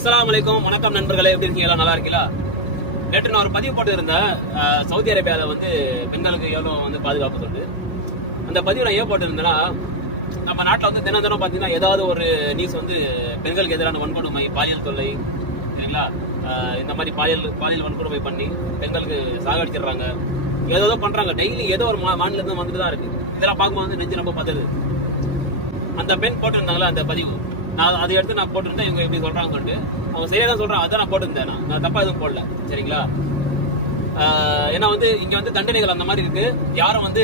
அஸ்ஸலாமு அலைக்கும். வணக்கம் நண்பர்களே, எப்படி இருக்கீங்களா? நல்லா இருக்கீங்களா? நேற்று நான் ஒரு பதிவு போட்டு இருந்தேன். சவுதி அரேபியாவில் வந்து பெண்களுக்கு எவ்வளோ வந்து பாதுகாப்பு சொல்லிட்டு. அந்த பதிவு நான் ஏன் போட்டு இருந்தேன்னா, நம்ம நாட்டில் வந்து தினம் தினம் பார்த்தீங்கன்னா ஏதாவது ஒரு நியூஸ் வந்து பெண்களுக்கு எதிரான வன்கொடுமை, பாலியல் தொல்லை, சரிங்களா, இந்த மாதிரி பாலியல் வன்கொடுமை பண்ணி பெண்களுக்கு சாகடிச்சிடுறாங்க, ஏதோ பண்றாங்க. டெய்லி ஏதோ ஒரு மாநிலத்தில் வந்துட்டு தான் இருக்கு. இதெல்லாம் பார்க்கும்போது வந்து நெஞ்சு ரொம்ப பார்த்தது. அந்த பெண் போட்டிருந்தாங்களா அந்த பதிவு, நான் அதை எடுத்து நான் போட்டுருந்தேன். இவங்க எப்படி சொல்றாங்கன்னு சொல்லிட்டு அவங்க சரியா தான் சொல்றாங்க. அதான் நான் போட்டிருந்தேன். நான் தப்பா எதுவும் போடல, சரிங்களா? ஏன்னா வந்து இங்க வந்து தண்டனைகள் அந்த மாதிரி இருக்கு. யாரும் வந்து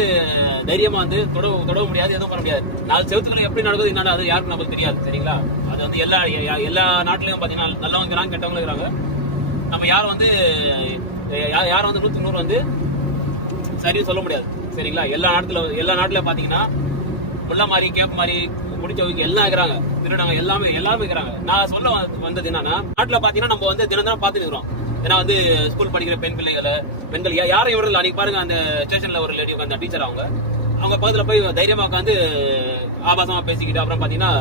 தைரியமா வந்து தொட முடியாது, எதுவும் பண்ண முடியாது. 4 செவத்துக்குள்ள எப்படி நடக்குது என்னன்னா அது யாருக்கும் நமக்கு தெரியாது, சரிங்களா? அது வந்து எல்லா நாட்டிலையும் பாத்தீங்கன்னா நல்லவங்க இருக்கிறாங்க, கெட்டவங்க இருக்கிறாங்க. நம்ம யாரும் வந்து 100க்கு 100 வந்து சரியும் சொல்ல முடியாது, சரிங்களா? எல்லா நாட்டுல பாத்தீங்கன்னா முள்ள மாதிரி, கேப் மாதிரி, முடிச்சவங்க எல்லாம் இருக்கிறாங்க, திருடாங்க, எல்லாமே இருக்கிறாங்க. நான் சொல்ல வந்தது என்னன்னா, நாட்டுல பாத்தீங்கன்னா நம்ம வந்து தினம் பாத்துட்டு இருக்கிறோம். ஏன்னா வந்து ஸ்கூல் படிக்கிற பெண்கள் யாரையும் விடல. அன்னைக்கு பாருங்க, அந்த ஸ்டேஷன்ல ஒரு லேடி உட்காந்து டீச்சர், அவங்க பக்கத்துல போய் தைரியமா உட்காந்து ஆபாசமா பேசிக்கிட்டு அப்புறம் பாத்தீங்கன்னா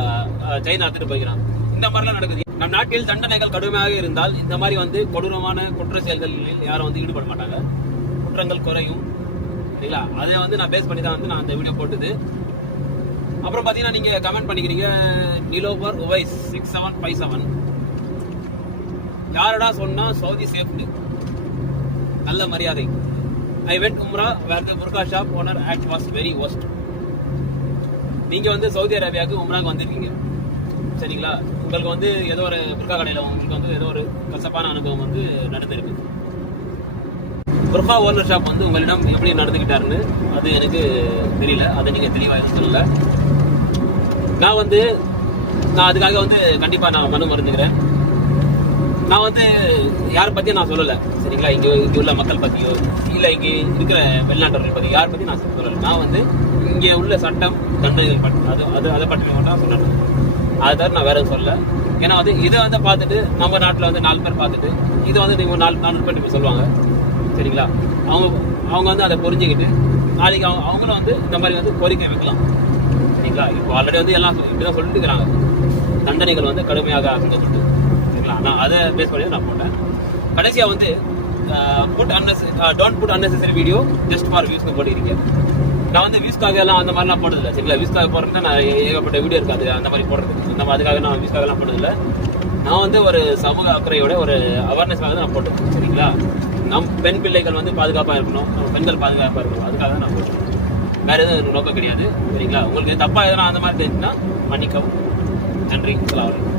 சைனா எடுத்துட்டு போய்க்கிறாங்க. இந்த மாதிரிலாம் நடக்குது. நம் நாட்டில் தண்டனைகள் கடுமையாக இருந்தால் இந்த மாதிரி வந்து கொடூரமான குற்ற செயல்களில் யாரும் வந்து ஈடுபட மாட்டாங்க, குற்றங்கள் குறையும், சரிங்களா? அதை வந்து நான் பேஸ் பண்ணி தான் வந்து நான் அந்த வீடியோ போட்டது. அப்புறம் பாத்தீங்கன்னா நீங்க கமெண்ட் பண்ணிக்கிறீங்க, நிலோபர் உவைஸ் 6757 யாரடா சொன்னா சவுதி சேஃப்டி, நல்ல மரியாதை. ஐ வென்ட் உம்ரா வேர் தி புர்கா shop owner act was very worst. நீங்க வந்து சவுதி அரேபியாவுக்கு உம்ராக்கு வந்திருக்கீங்க, சரிங்களா? உங்களுக்கு வந்து ஏதோ ஒரு புர்கா கடையில உங்களுக்கு வந்து ஏதோ ஒரு கசப்பான அனுபவம் வந்து நடந்திருக்கு. புர்கா ஓனர் ஷாப் வந்து உங்களிடம் எப்படி நடந்துக்கிட்டாருன்னு அது எனக்கு தெரியல. அதை நீங்க தெளிவாக எதுவும் சொல்லல. நான் அதுக்காக வந்து கண்டிப்பா நான் மனு மருந்துக்கிறேன். நான் வந்து யாரை பத்தியும் நான் சொல்லல, சரிங்களா? இங்க உள்ள மக்கள் பத்தியோ இல்ல இங்க இருக்கிற வெளிநாட்டவர்கள் பத்தி யாரை பத்தி நான் சொல்லல. நான் வந்து இங்க உள்ள சட்டம் தண்டனைகள் அதை பற்றி மட்டும் சொன்னேன். அதை தவிர நான் வேற சொல்ல. ஏன்னா வந்து இதை வந்து பார்த்துட்டு நம்ம நாட்டுல வந்து 4 பேர் பார்த்துட்டு இது வந்து நீங்க 400 பேர் சொல்லுவாங்க, சரிங்களா? அவங்க வந்து அதை புரிஞ்சுக்கிட்டு நாளைக்கு அவங்களும் வந்து இந்த மாதிரி வந்து கோரிக்கை வைக்கலாம், சரிங்களா? இப்போ ஆல்ரெடி வந்து எல்லாம் இப்படிதான் சொல்லிட்டு இருக்கிறாங்க, தண்டனைகள் வந்து கடுமையாக ஆகுங்க சொல்லிட்டு, சரிங்களா? நான் அதை பேஸ் பண்ணி நான் போட்டேன். கடைசியா வந்து don't put unnecessary video just for வியூஸ்க்கு போட்டிருக்கேன். நான் வந்து வியூஸ்க்காக எல்லாம் அந்த மாதிரிலாம் போடுறதில்ல, சரிங்களா? வியூஸ்க்காக போடுறதுனா நான் ஏகப்பட்ட வீடியோ இருக்காது அந்த மாதிரி போடுறதுக்கு. அதுக்காக நான் வியூஸ்க்காக எல்லாம் போடுறதில்ல. நான் வந்து ஒரு சமூக அக்கறையோட ஒரு அவேர்னஸ்க்காக தான் நான் போட்டேன், சரிங்களா? நம் பெண் பிள்ளைகள் வந்து பாதுகாப்பாக இருக்கணும், நம்ம பெண்கள் பாதுகாப்பாக இருக்கணும், அதுக்காக தான் நான் போட்டேன். வேற எதுவும் நோக்கம் கிடையாது, சரிங்களா? உங்களுக்கு தப்பா எதனா அந்த மாதிரி தெரிஞ்சுன்னா மன்னிக்கவும். நன்றி. அஸ்ஸலாமு அலைக்கும்.